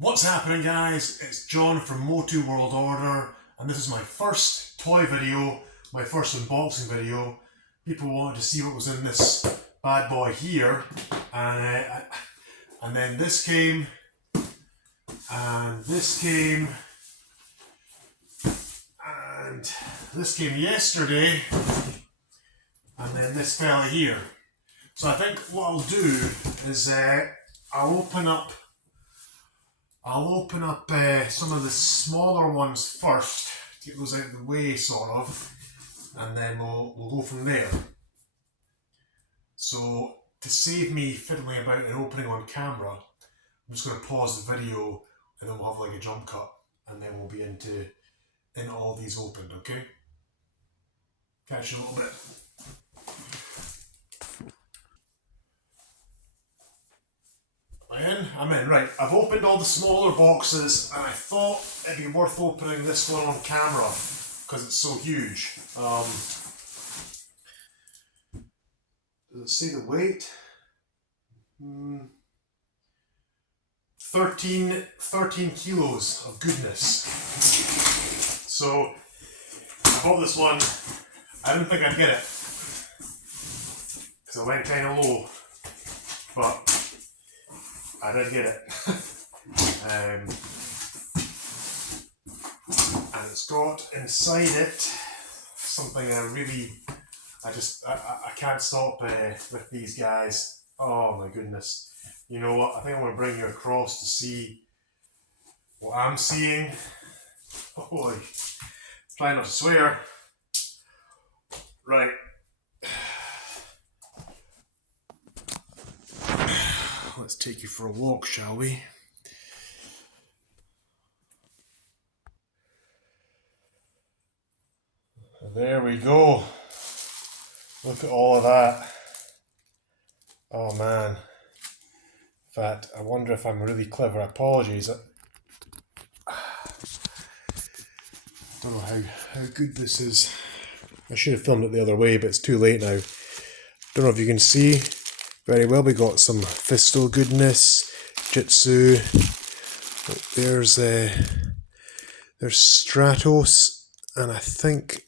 What's happening, guys? It's John from Motu World Order, and this is my first toy video, my first unboxing video. People wanted to see what was in this bad boy here, and then this came, and this came, and this came yesterday, and then this fella here. So I think what I'll do is I'll open up some of the smaller ones first, to get those out of the way, sort of, and then we'll go from there. So to save me fiddling about and opening on camera, I'm just going to pause the video, and then we'll have like a jump cut, and then we'll be into all these opened. Okay? Catch you in a little bit. I'm in. Right, I've opened all the smaller boxes, and I thought it'd be worth opening this one on camera because it's so huge. Does it say the weight? 13 kilos of goodness. So I bought this one. I didn't think I'd get it because I went kind of low, but I did get it. And it's got inside it something I can't stop with these guys. Oh my goodness. You know what? I think I'm going to bring you across to see what I'm seeing. Oh boy. Try not to swear. Right. Let's take you for a walk, shall we? There we go. Look at all of that. Oh man. In fact, I wonder if I'm really clever. Apologies. I don't know how good this is. I should have filmed it the other way, but it's too late now. Don't know if you can see very well. We got some Fisto goodness, Jitsu. There's Stratos, and I think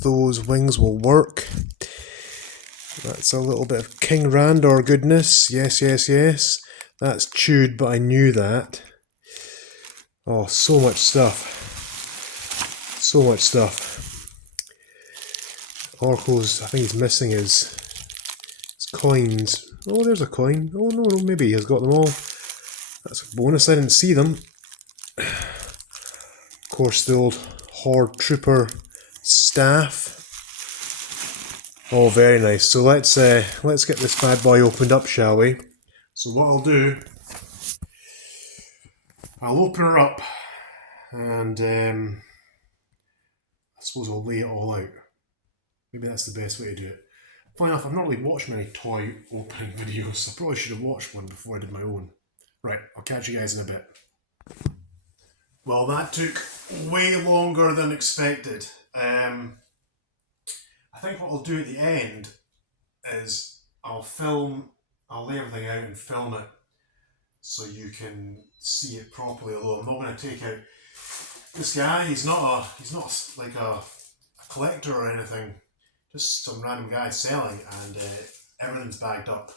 those wings will work. That's a little bit of King Randor goodness. Yes. That's chewed, but I knew that. Oh, so much stuff. Orko's, I think he's missing his coins. Oh, there's a coin. Oh, no, maybe he has got them all. That's a bonus. I didn't see them. Of course, the old Horde Trooper staff. Oh, very nice. So let's get this bad boy opened up, shall we? So what I'll do, I'll open her up, and I suppose I'll lay it all out. Maybe that's the best way to do it. Funny enough, I've not really watched many toy opening videos. I probably should have watched one before I did my own. Right, I'll catch you guys in a bit. Well, that took way longer than expected. I think what I'll do at the end is I'll lay everything out and film it so you can see it properly. Although I'm not going to take out this guy. He's not like a collector or anything. Just some random guy selling, and everything's bagged up.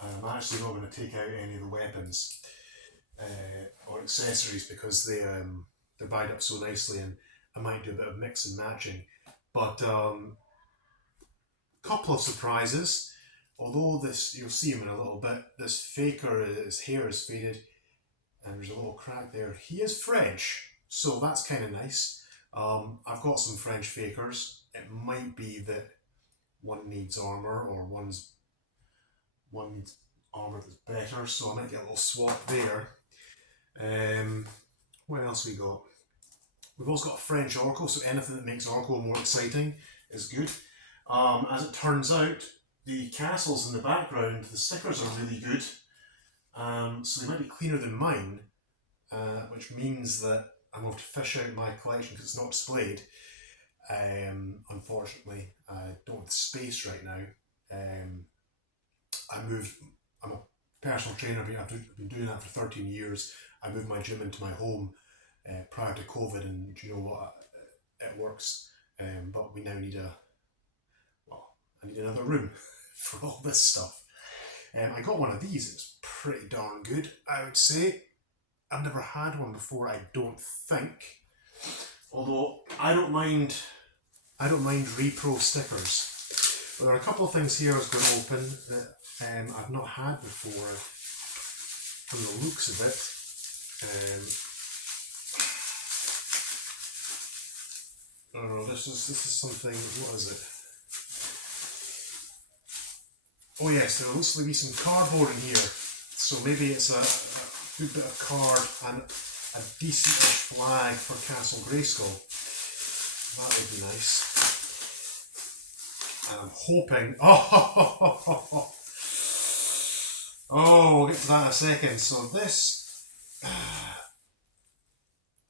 I'm actually not going to take out any of the weapons or accessories because they're bagged up so nicely, and I might do a bit of mix and matching. But couple of surprises. Although this, you'll see him in a little bit, this faker, his hair is faded and there's a little crack there. He is French, so that's kind of nice. I've got some French fakers. It might be that one needs armor, or one needs armor that's better, so I might get a little swap there. What else we got? We've also got a French Orko, so anything that makes Orko more exciting is good. As it turns out, the castles in the background, the stickers are really good, so they might be cleaner than mine, which means that I'm going to fish out my collection because it's not displayed. Unfortunately, I don't have the space right now. I'm a personal trainer, but I've been doing that for 13 years. I moved my gym into my home prior to COVID, and do you know what? It works. But we now need I need another room for all this stuff. I got one of these. It's pretty darn good, I would say. I've never had one before, I don't think. Although I don't mind repro stickers. But there are a couple of things here I was going to open that I've not had before from the looks of it. I don't know, this is something, what is it? Oh yes, there looks to be some cardboard in here. So maybe it's a good bit of card and a decent flag for Castle Grayskull. That would be nice. And I'm hoping. Oh, we'll get to that in a second. So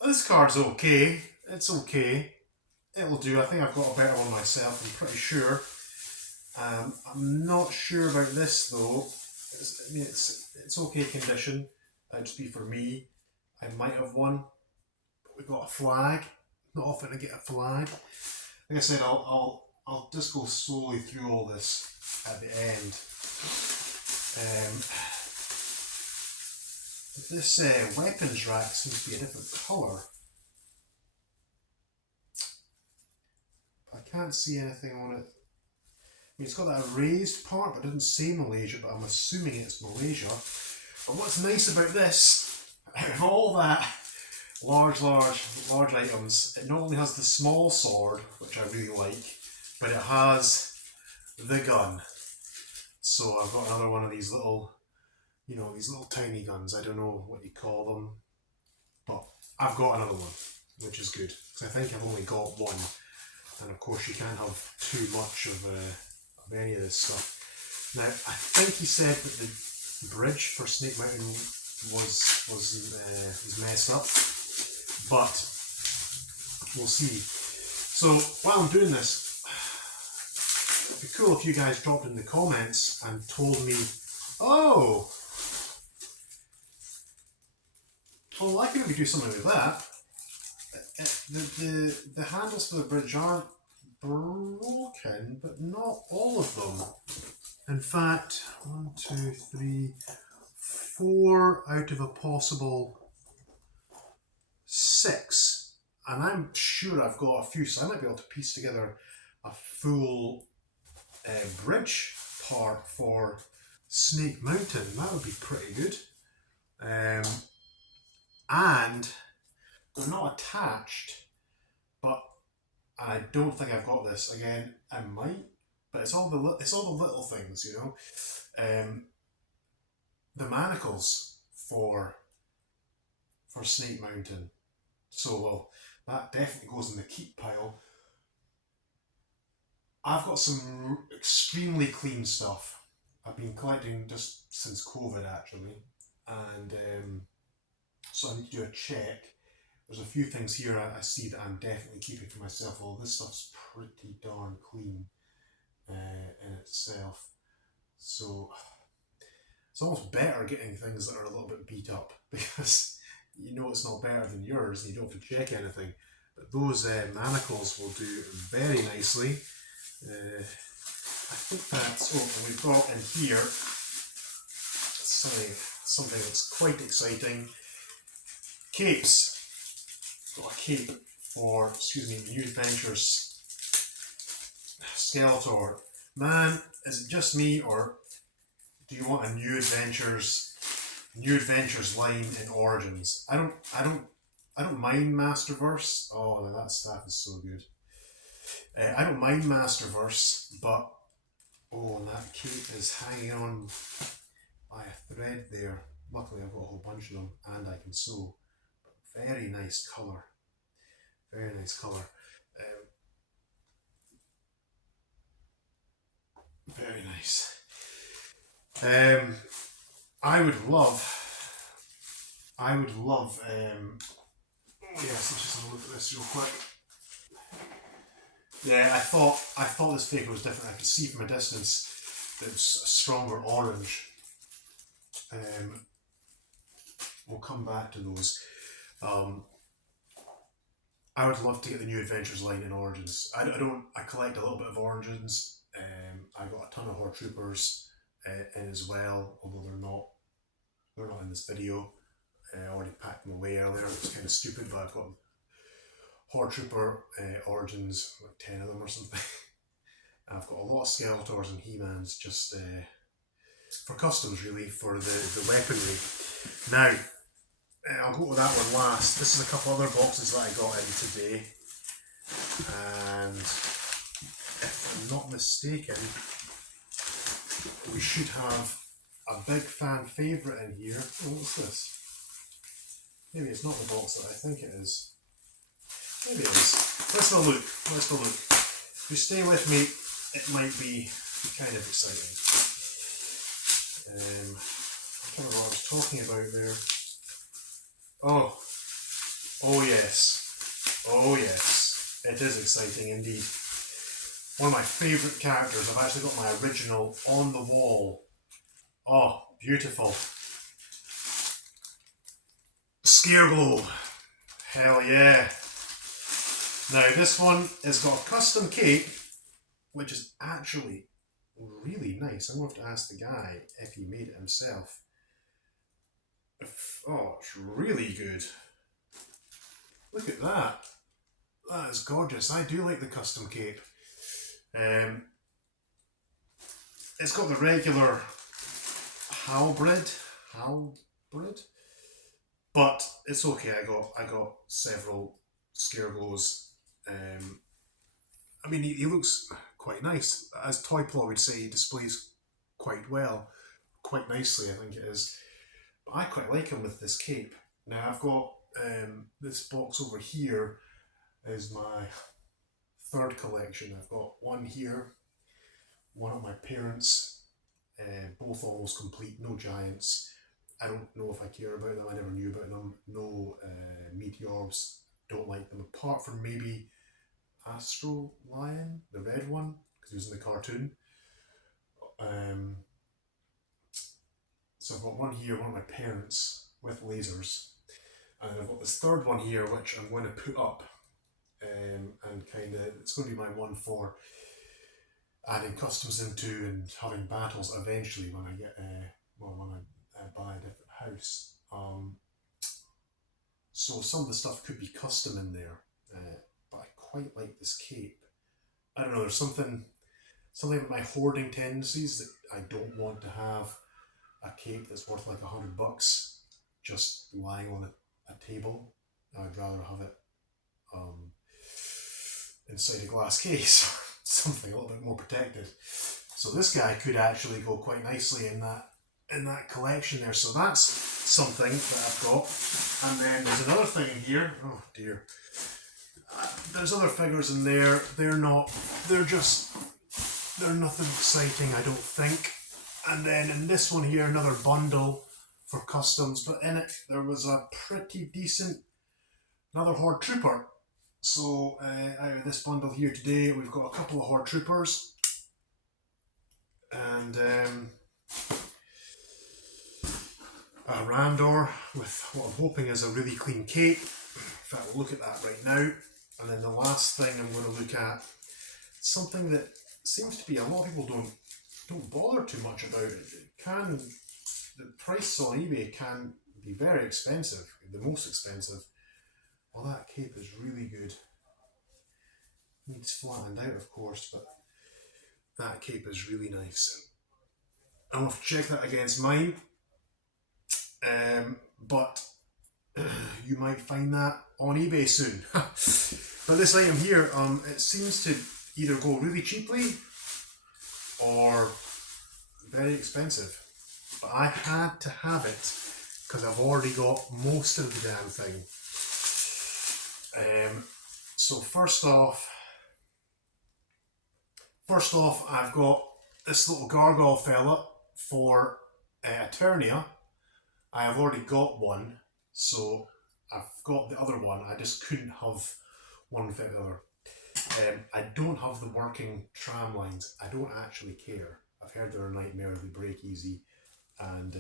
this card's okay. It's okay. It'll do. I think I've got a better one myself, I'm pretty sure. I'm not sure about this though. It's okay condition. That'd just be for me. I might have one. But we've got a flag. Not often I get a flag. Like I said, I'll just go slowly through all this at the end. This weapons rack seems to be a different colour. I can't see anything on it. I mean, it's got that raised part, but it doesn't say Malaysia, but I'm assuming it's Malaysia. But what's nice about this, out of all that large items, it not only has the small sword, which I really like, but it has the gun. So I've got another one of these little, these little tiny guns. I don't know what you call them, but I've got another one, which is good. Because I think I've only got one. And of course you can't have too much of any of this stuff. Now, I think he said that the bridge for Snake Mountain was messed up, but we'll see. So while I'm doing this, it'd be cool if you guys dropped in the comments and told me, oh, well, I can maybe do something with that. The handles for the bridge aren't broken, but not all of them. In fact, 1, 2, 3, 4 out of a possible 6. And I'm sure I've got a few, so I might be able to piece together a full bridge part for Snake Mountain. That would be pretty good. And they're not attached, but I don't think I've got this. Again, I might, but it's all the little things, the manacles for Snake Mountain. So well, that definitely goes in the keep pile. I've got some extremely clean stuff. I've been collecting just since COVID actually, and so I need to do a check. There's a few things here I see that I'm definitely keeping for myself. All this stuff's pretty darn clean in itself. So it's almost better getting things that are a little bit beat up because you know it's not better than yours and you don't have to check anything. But those manacles will do very nicely. I think that's all. And we've got in here something that's quite exciting. Capes. Got a cape for, New Adventures Skeletor. Man, is it just me, or do you want a New Adventures line in Origins? I don't mind Masterverse. Oh, that stuff is so good. I don't mind Masterverse, but and that cape is hanging on by a thread there. Luckily, I've got a whole bunch of them, and I can sew. Very nice colour. Very nice colour. Very nice. I would love. Yes, let's just have a look at this real quick. Yeah, I thought this paper was different. I could see from a distance that it's a stronger orange. We'll come back to those. I would love to get the New Adventures line in Origins. I collect a little bit of Origins. I got a ton of Horde Troopers in as well, although they're not in this video. I already packed them away earlier. It was kind of stupid, but I've got Horde Trooper Origins, like 10 of them or something. I've got a lot of Skeletors and He-Mans just for customs, really, for the weaponry. Now, I'll go to that one last. This is a couple other boxes that I got in today. And if I'm not mistaken, we should have a big fan favourite in here. Oh, what's this? Maybe it's not the box that I think it is. Maybe it is. Let's not look. Let's not look. If you stay with me, it might be kind of exciting. I can't remember what I was talking about there. Oh yes. Oh yes. It is exciting indeed. One of my favourite characters. I've actually got my original on the wall. Oh, beautiful. Scareglow. Hell yeah. Now this one has got a custom cape, which is actually really nice. I'm going to have to ask the guy if he made it himself. Oh, it's really good. Look at that. That is gorgeous. I do like the custom cape. It's got the regular halberd, but it's okay. I got several Scareglows. I mean, he looks quite nice. As Toyplaw would say, he displays quite well, quite nicely, I think it is. But I quite like him with this cape. Now I've got this box over here is my third collection. I've got one here, one at my parents', both almost complete, no giants. I don't know if I care about them, I never knew about them. No meteors, don't like them, apart from maybe Astro Lion, the red one, because he was in the cartoon. So I've got one here, one of my parents, with lasers. And I've got this third one here, which I'm going to put up. And kind of, it's going to be my one for adding customs into and having battles eventually when I get, when I buy a different house. So some of the stuff could be custom in there, but I quite like this cape. I don't know, there's something about my hoarding tendencies that I don't want to have a cape that's worth like $100 just lying on a table. I'd rather have it inside a glass case, something a little bit more protected. So this guy could actually go quite nicely in that collection there. So that's something that I've got. And then there's another thing in here. Oh dear. There's other figures in there. They're nothing exciting, I don't think. And then in this one here, another bundle for customs, but in it there was a pretty decent, another Horde Trooper. So out of this bundle here today, we've got a couple of Horde Troopers, and a Randor with what I'm hoping is a really clean cape. In fact, we'll look at that right now. And then the last thing I'm going to look at, something that seems to be a lot of people don't bother too much about. The price on eBay can be very expensive, the most expensive. Well, that cape is really good. Needs flattened out, of course, but that cape is really nice. I'll have to check that against mine, but you might find that on eBay soon. But this item here, it seems to either go really cheaply or very expensive. But I had to have it because I've already got most of the damn thing. So first off, I've got this little gargoyle fella for Eternia. I have already got one, so I've got the other one. I just couldn't have one without the other. I don't have the working tram lines. I don't actually care. I've heard they're a nightmare, they break easy, and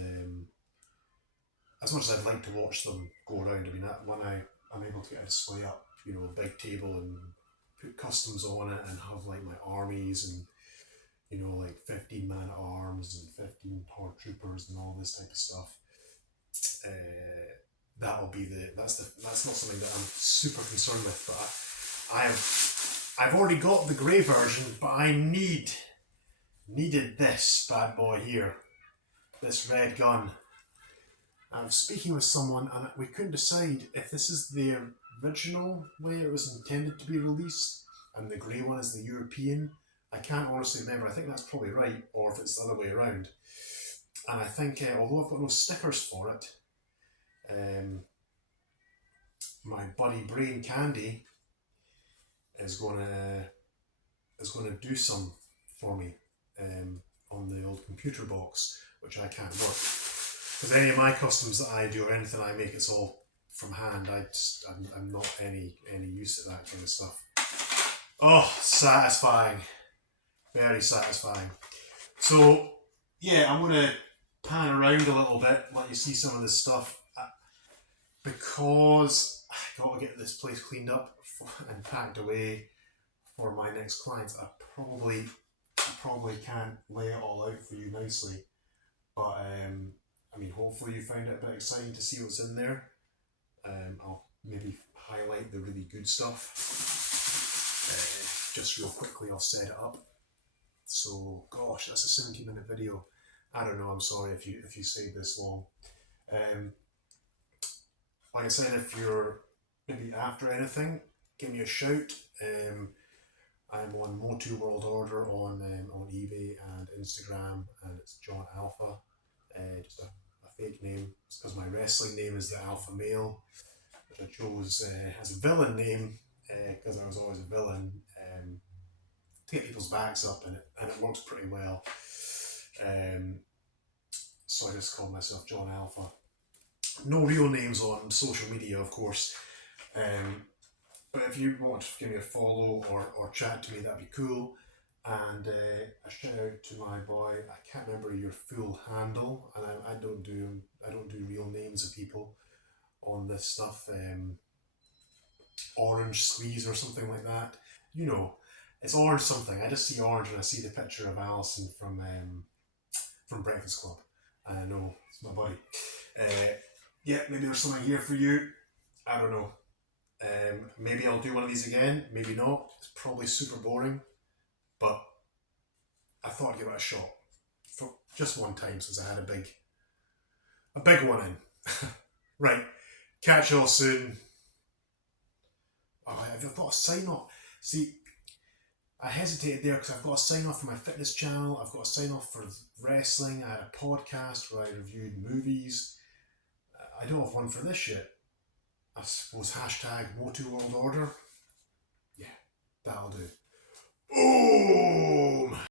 as much as I'd like to watch them go around, I mean, when I'm able to get a display up, you know, a big table and put customs on it and have like my armies and, you know, like 15 man at arms and 15 horde troopers and all this type of stuff. That'll be that's not something that I'm super concerned with, but I've already got the grey version, but I needed this bad boy here, this red gun. I was speaking with someone and we couldn't decide if this is the original way it was intended to be released and the grey one is the European. I can't honestly remember. I think that's probably right, or if it's the other way around. And I think, although I've got no stickers for it, my buddy Brain Candy is gonna do some for me on the old computer box, which I can't work. Because any of my customs that I do or anything I make, it's all from hand. I'm not any use at that kind of stuff. Oh, satisfying. Very satisfying. So, yeah, I'm going to pan around a little bit, let you see some of this stuff. Because I got to get this place cleaned up and packed away for my next clients. I probably can't lay it all out for you nicely. But, I mean, hopefully you find it a bit exciting to see what's in there. I'll maybe highlight the really good stuff. Just real quickly, I'll set it up. So, gosh, that's a 17-minute video. I don't know, I'm sorry if you stayed this long. Like I said, if you're maybe after anything, give me a shout. I'm on Motu World Order on eBay and Instagram, and it's John Alpha. Just a fake name. It's because my wrestling name is the Alpha Male, which I chose as a villain name because I was always a villain. To get people's backs up, and it works pretty well. So I just called myself John Alpha. No real names on social media, of course. But if you want to give me a follow or chat to me, that'd be cool. And a shout out to my boy. I can't remember your full handle, and I don't do real names of people on this stuff. Orange Squeeze or something like that. You know, it's orange something. I just see orange and I see the picture of Alison from Breakfast Club, and I know it's my buddy. Yeah, maybe there's something here for you. I don't know. Maybe I'll do one of these again. Maybe not. It's probably super boring, but I thought I'd give it a shot for just one time since I had a big one in. Right. Catch you all soon. Oh, I've got a sign off. See, I hesitated there because I've got a sign off for my fitness channel. I've got a sign off for wrestling. I had a podcast where I reviewed movies. I don't have one for this shit. I suppose hashtag Motu World Order. Yeah, that'll do. Boom!